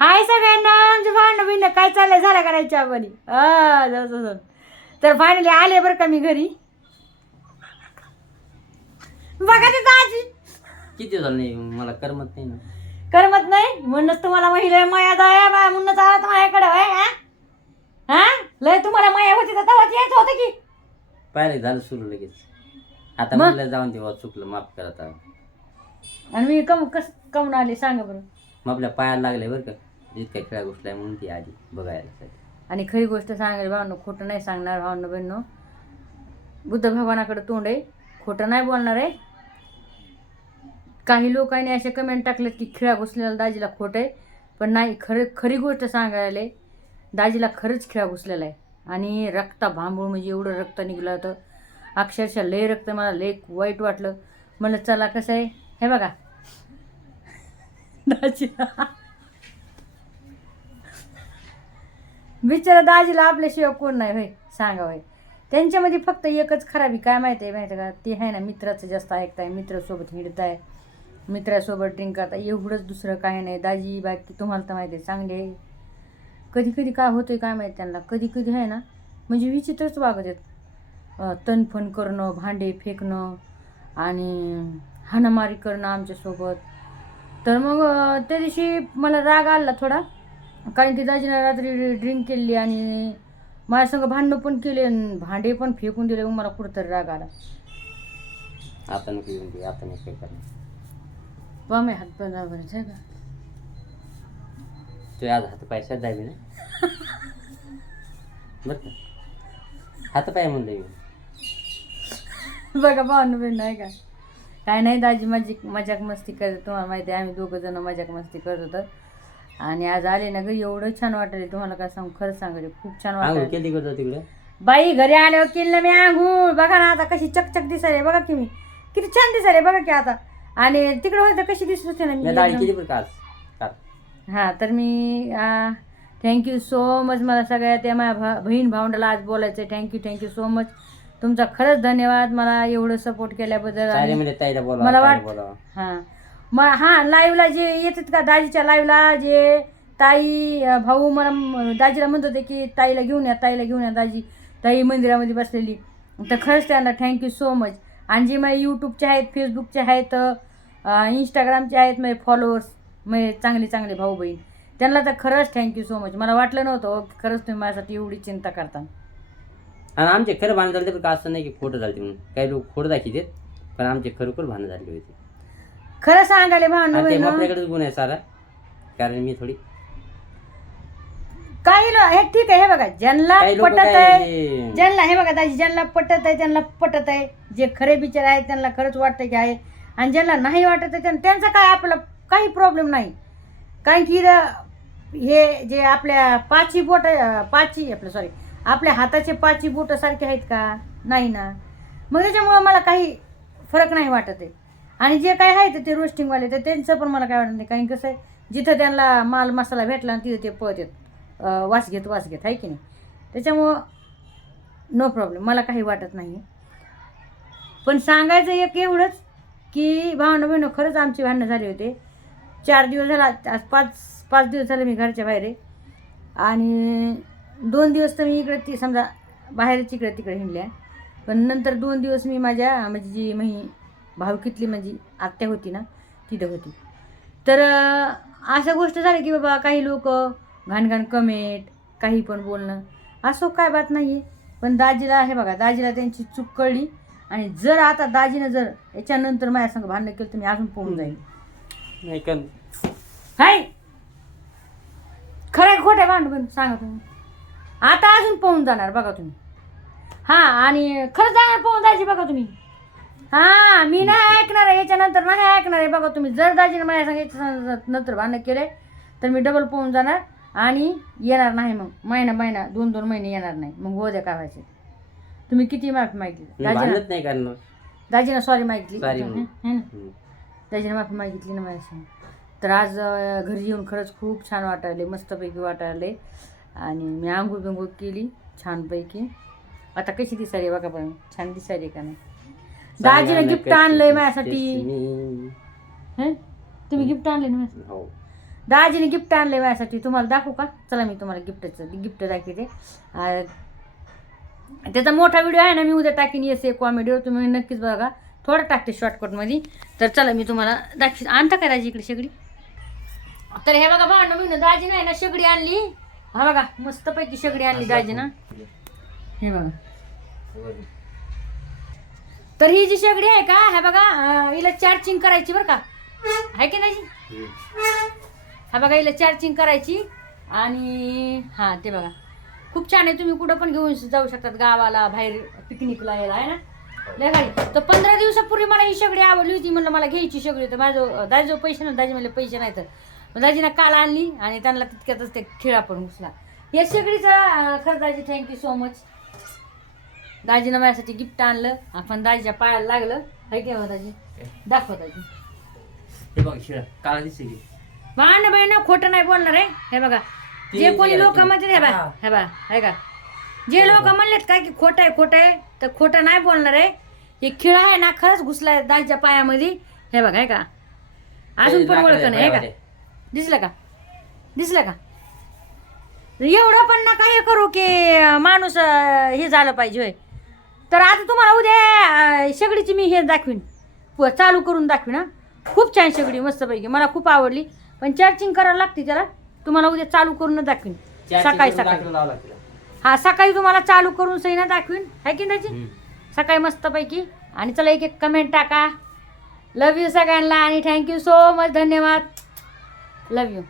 हाय सगळ्यांना बिंड काय चाललंय? झालं का नाही चहा पाणी? हा, जाऊ, जाऊ, जाऊ. तर फायनली आले बरं का मी घरी. बघा ते दाजी किती झालं नाही? मला करमत नाही ना. करमत नाही? म्हणूनच तुम्हाला महिला माया दया बाया म्हणूनच आहात माझ्याकडे होय, हा? हा? लय तुम्हाला माया होती तर तेव्हाच यायचं होतं की. पाहिलं झालं सुरू लगेच. आता मग? म्हणलं जाऊन तेव्हा चुकलं माफ करा आता. आणि मी कम कस कमून आले सांगा बरं. मग आपल्या पायाला लागले बरं का. इतक्या खेळा गोष्टी आहे म्हणून ती आधी बघायला आणि खरी गोष्ट सांगायला भावनं खोटं नाही सांगणार भावनं बहिणं बुद्ध भगवानाकडे तोंड आहे. खोटं नाही बोलणार आहे. काही लोकांनी असे कमेंट टाकलेत की खिळा घुसलेला दाजीला खोटं आहे. पण नाही खरं खरी गोष्ट सांगायला आहे, दाजीला खरंच खिळा घुसलेला आहे. आणि रक्ता भांबूळ म्हणजे एवढं रक्त निघलं होतं. अक्षरशः लय रक्त मला लय वाईट वाटलं. म्हणलं चला कसं आहे? हे बघा. दाजीला बिचारा दाजीला आपल्याशिवाय कोण नाही होय सांगा होय. त्यांच्यामध्ये फक्त एकच खराबी काय माहिती आहे माहिती आहे का? ते आहे ना मित्राचं जास्त ऐकताय मित्रासोबत हिंडताय मित्रासोबत ड्रिंक करताय एवढंच दुसरं काय नाही. दाजी बाकी तुम्हाला तर माहिती आहे चांगले आहे. कधी कधी काय होतंय काय माहिती त्यांना. कधी कधी आहे ना म्हणजे विचित्रच वागत आहेत. अं, तणफण करणं भांडे फेकणं आणि हाणामारी करणं आमच्यासोबत. तर मग त्या दिवशी मला राग आला थोडा. कारण की दाजीनं रात्री ड्रिंक केली आणि माझ्या संग भांडणं पण केले भांडे पण फेकून दिले. मग मला कुठंतरी राग आला. आता नको येऊन दे आता नको काय करा. बा मी हात पण आहे का? तू आज हात पैशात जावी ना? बरं का? हात पाय म्हणलं मी बघा भावनं नाही का? काय नाही दाजी माझी मजाक मस्ती करत तुम्हाला माहिती आहे आम्ही दोघं जण मजाक मस्ती करत होतो. आणि आज आले ना घरी एवढं छान वाटले तुम्हाला काय सांगू खरंच सांगायचे खूप छान आंघोळ वाटलं केली करतो तिकडे? बाई घरी आल्यावर केली ना मी आंघोळ. बघा ना आता कशी चकचक दिसायले बघा की मी. किती छान दिसायले बघा की आता. आणि तिकडे होते कशी दिसत होते ना मी मी दाढी एकदम- केली बरं का आज? काल. हां तर मी थँक्यू सो मच मला सगळ्या त्या माझ्या भा बहीण भावंडाला आज बोलायचं आहे थँक्यू थँक्यू सो मच तुमचा खरंच धन्यवाद मला एवढं सपोर्ट केल्याबद्दल सारे आणि- म्हणजे ताईला बोला मला वाट- हां. मग हां लाईव्हला जे येतात का दाजीच्या लाईव्हला जे ताई अं, भाऊ मला म- दाजीला म्हणत होते की ताईला घेऊन या ताईला घेऊन या दाजी. ताई मंदिरामध्ये बसलेली. तर खरंच त्यांना थँक्यू सो मच आणि जे माझे यूट्यूबचे आहेत फेसबुकचे आहेत अं, इंस्टाग्रामचे आहेत माझे फॉलोअर्स म्हणजे चांगले चांगले भाऊ बहीण त्यांना तर खरंच थँक्यू सो मच मला वाटलं नव्हतं हो, की खरंच तुम्ही माझ्यासाठी एवढी चिंता करता. आणि आमचे खरं भांडण झाले का असं नाही की खोटं झाले म्हणून. काही लोक खोटं दाखवतात पण आमचे खरोखर भांडण झाले होते. खरं सांगायला भावना आणि ते. आपल्याकडेच गुन्हा आहे सारा. कारण मी थोडी काही लो- हे ठीक आहे हे बघा ज्यांना काही लोक पटत आहे काय ज्यांना हे बघा दाजी ज्यांना पटत आहे त्यांना पटत आहे. जे खरे बिचार आहेत त्यांना खरंच वाटतं की आहे. आणि ज्यांना नाही वाटत आहे त्यां- त्यांचा काय आपला काही प्रॉब्लेम नाही. कारण की इथं हे जे आपल्या पाची बोट पाची आपलं सॉरी आपल्या हाताचे पाची बोट सारखे आहेत का? नाही ना. मग त्याच्यामुळं मला काही फरक नाही वाटत आहे. आणि जे काय आहे ते- ते रोस्टिंगवाले तर त्यांचं पण मला काय वाटत नाही. कारण कसं आहे जिथं त्यांना माल मसाला भेटला आणि तिथं ते पळत येत. वास घेत वास घेत. आहे की नाही? त्याच्यामुळं नो प्रॉब्लेम मला काही वाटत नाही पण सांगायचं एक एवढंच की भावना बहिणं खरंच आमची भांडणं झाली होते. चार दिवस झाला आज पाच पाच दिवस झाले मी घरच्या बाहेर आहे. आणि दोन दिवस तर मी इकडे ती समजा बाहेरच इकडे तिकडे हिंडल्या पण नंतर दोन दिवस मी माझ्या म्हणजे जी मी भावकीतली माझी आत्या होती ना तिथं होती. तर अशा गोष्ट झाली की बाबा काही लोक घाणघाण कमेंट काही पण बोलणं असो काय बात नाही आहे पण दाजीला हे बघा दाजीला त्यांची चूक कळली आणि जर आता दाजीनं जर याच्यानंतर माझ्या संग भांडणं केलं तर मी अजून पळून जाईल नाही हाय! खरं खोटं भांडण सांगा तुम्ही. आता अजून पळून जाणार बघा तुम्ही. हां आणि खरंच जाणार पळून जायची बघा तुम्ही. हां मी नाही ऐकणार आहे याच्यानंतर नाही ऐकणार आहे बघा तुम्ही. जर दाजीने माझ्या संग याच्या नंतर भांडण केले तर मी डबल पळून जाणार आणि येणार नाही मग. महिना महिना दोन दोन महिने येणार नाही. मग हो द्या काय व्हायचे. तुम्ही किती माफी मागितली? दाजीनं भांडत नाही कारण दाजीनं सॉरी मागितली. Sorry है म्हणून. है ना हम्म. त्याच्याने माफी मागितली ना माझ्याशी तर आज अं, घरी येऊन खरंच खूप छान वाटायले मस्तपैकी वाटायले. आणि मी आंघोळ बिंघोळ केली छानपैकी. आता कशी दिसायली बघा पण छान दिसायली का नाही? दाजीने गिफ्ट आणलंय माझ्यासाठी. हं? तुम्ही गिफ्ट आणले ना? हो. दाजीने गिफ्ट आणले माझ्यासाठी. तुम्हाला दाखवू का? चला मी तुम्हाला गिफ्टचं गिफ्ट दाखवते. त्याचा मोठा व्हिडिओ आहे ना मी उद्या टाकीन येस एक कॉमेडीवर तुम्ही नक्कीच बघा. थोडं टाकते शॉर्टकटमध्ये तर चला मी तुम्हाला दाखव आणता का दाजी इकडे शेगडी? तर हे बघा भांडण मी दाजी नाही ना शेगडी आणली. हा बघा मस्तपैकी शेगडी आणली दाजी ना हे बघा. तर ही जी शेगडी आहे का हे बघा अं, हिला चार्जिंग करायची बरं का. आहे की नाही. हा बघा हिला चार्जिंग करायची आणि हा ते बघा. खूप छान आहे तुम्ही कुठं पण घेऊन जाऊ शकतात गावाला बाहेर पिकनिकला यायला आहे ना? लय भारी. तर पंधरा दिवसापूर्वी मला ही शेगडी आवडली होती म्हणलं मला घ्यायची शेगडी. तर माझं दाजी जो पैसे ना दाजी म्हणले पैसे नाही तर दाजीनं काल आणली आणि त्यांना तितक्यातच ते खिळा पण घुसला. या अं, खरं दाजी थँक्यू सो मच दाजीनं माझ्यासाठी गिफ्ट आणलं. आपण दाजीच्या पायाला लागलं. है की हो दाजी? दाखवा दाजी. हे बघ शिळा काळा दिसते की? भांड बहिण खोटं नाही बोलणार आहे हे बघा. जे कोणी लोक आहे म्हणतात हे बा हा. हे बा हे का जे लोक म्हणलेत काय की खोटं आहे खोटं आहे तर खोटं नाही बोलणार आहे हे खिळा आहे ना खरंच घुसलाय दाजीच्या पायामध्ये. हे बघा हे का? अजून पण ओळख नाही हे का? दिसलं का? दिसलं का? एवढं पण नका हे करू की माणूस हे झालं पाहिजे होय. तर आता तुम्हाला उद्या शेगडीची मी हे दाखवीन. प- चालू करून दाखवीन हा. खूप छान शेगडी मस्तपैकी. मला खूप आवडली. पण चार्जिंग करावं लागते त्याला. तुम्हाला उद्या चालू करून दाखवीन. सकाळी सकाळी. हा सकाळी तुम्हाला चालू करून सही ना दाखवीन. आहे की त्याची सकाळी मस्तपैकी. आणि चला एक एक कमेंट टाका. लव यू सगळ्यांना आणि थँक्यू सो मच धन्यवाद. Love you